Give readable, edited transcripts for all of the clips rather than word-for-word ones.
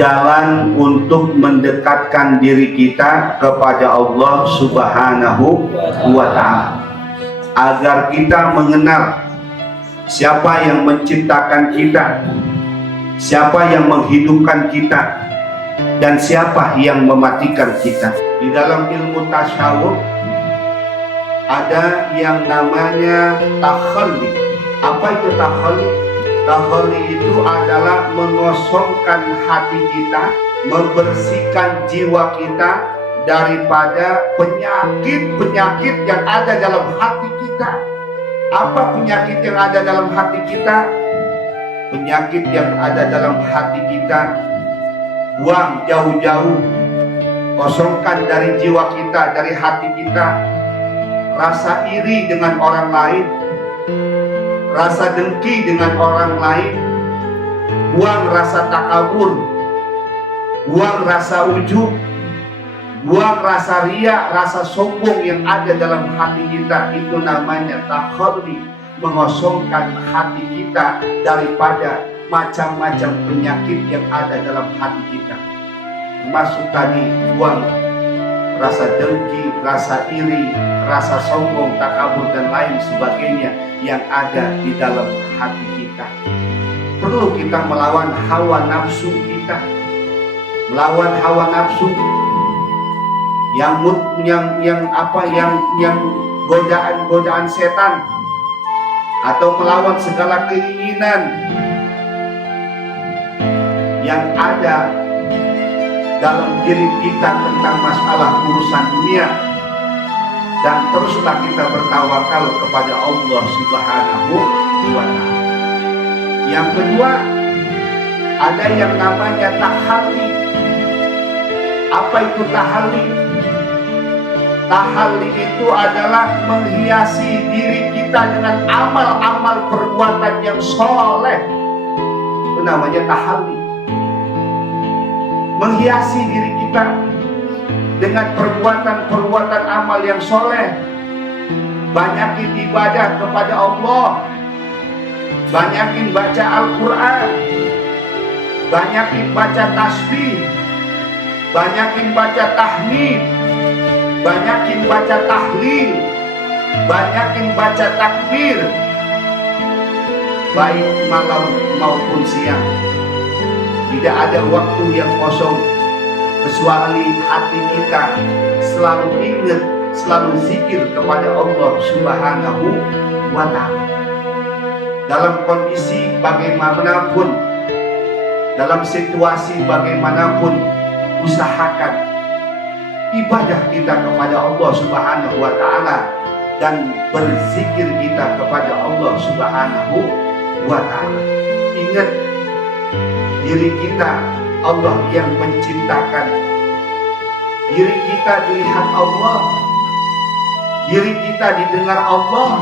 jalan untuk mendekatkan diri kita kepada Allah Subhanahu wa Ta'ala, agar kita mengenal siapa yang menciptakan kita, siapa yang menghidupkan kita, dan siapa yang mematikan kita. Di dalam ilmu tasawuf ada yang namanya takhalli. Apa itu takhalli? Takhalli itu adalah mengosongkan hati kita, membersihkan jiwa kita daripada penyakit-penyakit yang ada dalam hati kita. Apa penyakit yang ada dalam hati kita? Penyakit yang ada dalam hati kita, buang jauh-jauh, kosongkan dari jiwa kita, dari hati kita. Rasa iri dengan orang lain, rasa dengki dengan orang lain, buang rasa takabur, buang rasa ujub, buang rasa riya, rasa sombong yang ada dalam hati kita. Itu namanya takhalli, mengosongkan hati kita daripada macam-macam penyakit yang ada dalam hati kita. Termasuk tadi buang rasa dengki, rasa iri, rasa sombong, takabur dan lain sebagainya yang ada di dalam hati kita. Perlu kita melawan hawa nafsu kita, melawan hawa nafsu yang godaan setan, atau melawan segala keinginan yang ada dalam diri kita tentang masalah urusan dunia, dan teruslah kita bertawakal kepada Allah Subhanahu wa Ta'ala. Yang kedua, ada yang namanya tahalli. Apa itu tahalli? Tahalli itu adalah menghiasi diri kita dengan amal-amal perbuatan yang soleh. Itu namanya tahalli. Menghiasi diri kita dengan perbuatan-perbuatan amal yang soleh. Banyakin ibadah kepada Allah, banyakin baca Al-Quran, banyakin baca tasbih, banyakin baca tahmid, banyakin baca tahlil, banyakin baca takbir, baik malam maupun siang. Tidak ada waktu yang kosong kecuali hati kita selalu ingat, selalu zikir kepada Allah Subhanahu wa Ta'ala. Dalam kondisi bagaimanapun, dalam situasi bagaimanapun, usahakan ibadah kita kepada Allah Subhanahu wa Ta'ala dan berzikir kita kepada Allah Subhanahu wa Ta'ala. Ingat, diri kita Allah yang menciptakan, diri kita dilihat Allah, diri kita didengar Allah,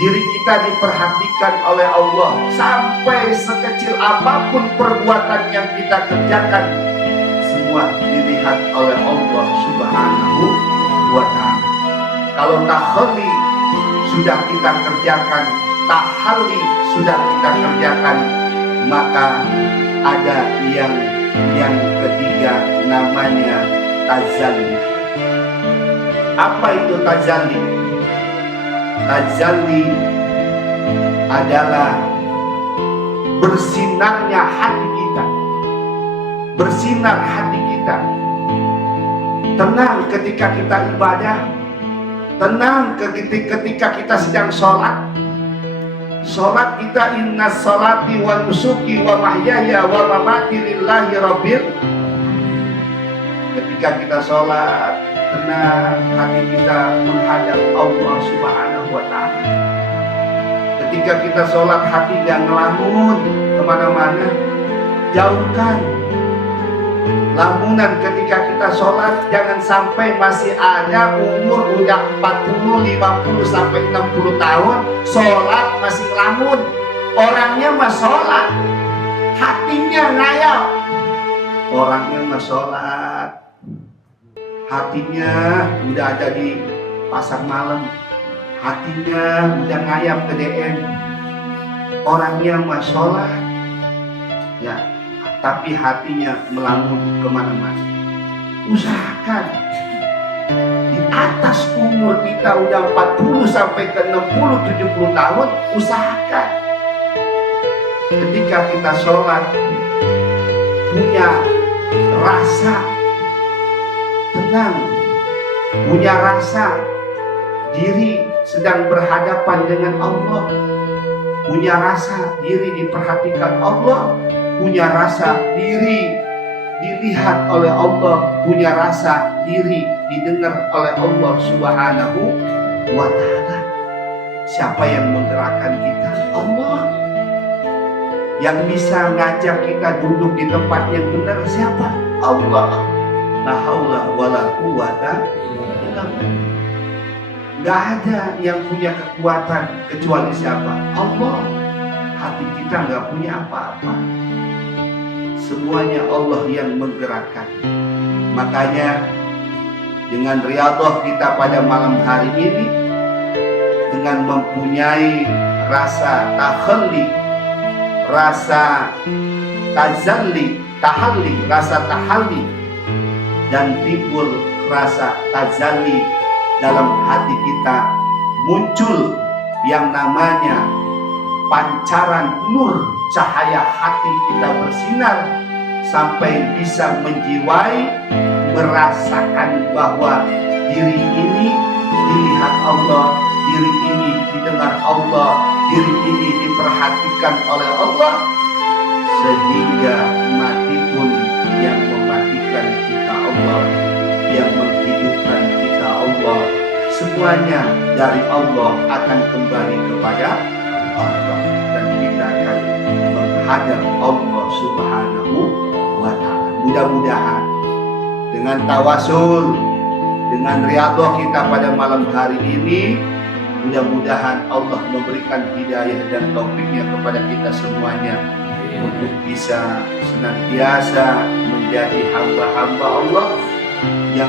diri kita diperhatikan oleh Allah. Sampai sekecil apapun perbuatan yang kita kerjakan, semua dilihat oleh Allah Subhanahu wa Ta'ala. Kalau tahalli sudah kita kerjakan, tahalli sudah kita kerjakan, maka ada yang ketiga namanya tazalli. Apa itu tazalli? Tazalli adalah bersinarnya hati kita, bersinar hati kita, tenang ketika kita ibadah, tenang ketika kita sedang sholat. Sholat kita, inna sholati wa nusuki wa mahyaya wa mamati lillahi rabbil. Ketika kita sholat, tenang hati kita menghadap Allah Subhanahu wa Ta'ala. Ketika kita sholat, hati jangan ngelamun kemana-mana, jauhkan lamunan. Ketika kita sholat, jangan sampai masih ada umur udah 40, 50 sampai 60 tahun sholat masih ngelamun. Orangnya mah sholat, hatinya ngayal. Orangnya mah sholat, hatinya udah ada di pasar malam, hatinya udah ngayap ke DM. Orangnya mah sholat, ya tapi hatinya melamun kemana-mana. Usahakan di atas umur kita udah 40 sampai ke 60-70 tahun, usahakan ketika kita sholat punya rasa tenang, punya rasa diri sedang berhadapan dengan Allah, punya rasa diri diperhatikan Allah, punya rasa diri dilihat oleh Allah, punya rasa diri didengar oleh Allah Subhanahu wa ta'ala. Siapa yang menggerakkan kita? Allah. Yang bisa ngajak kita duduk di tempat yang benar siapa? Allah. La haula wala quwata illa billah. Gak ada yang punya kekuatan kecuali siapa? Allah. Hati kita gak punya apa-apa. Semuanya Allah yang menggerakkan. Makanya dengan riyadhah kita pada malam hari ini, dengan mempunyai rasa takhalli, rasa tahalli dan timbul rasa tazalli dalam hati kita, muncul yang namanya pancaran nur, cahaya hati kita bersinar sampai bisa menjiwai, merasakan bahwa diri ini dilihat Allah, diri ini didengar Allah, diri ini diperhatikan oleh Allah, sehingga mati pun yang mematikan kita Allah, yang menghidupkan kita Allah, semuanya dari Allah akan kembali kepada Allah, dan kita akan menghadap Allah Subhanahu wa ta'ala. Mudah-mudahan dengan tawasul, dengan riyadhah kita pada malam hari ini, mudah-mudahan Allah memberikan hidayah dan taufiknya kepada kita semuanya untuk bisa senantiasa menjadi hamba-hamba Allah yang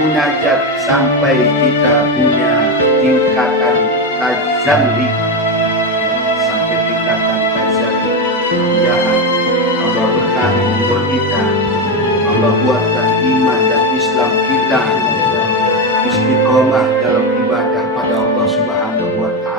munajat sampai kita punya tingkatan tazalli, sampai tingkatan tazalli. Mudah-mudahan Allah berkahi umur kita, Allah buatkan iman dan Islam kita istiqomah dalam ibadah pada Allah Subhanahu wa ta'ala.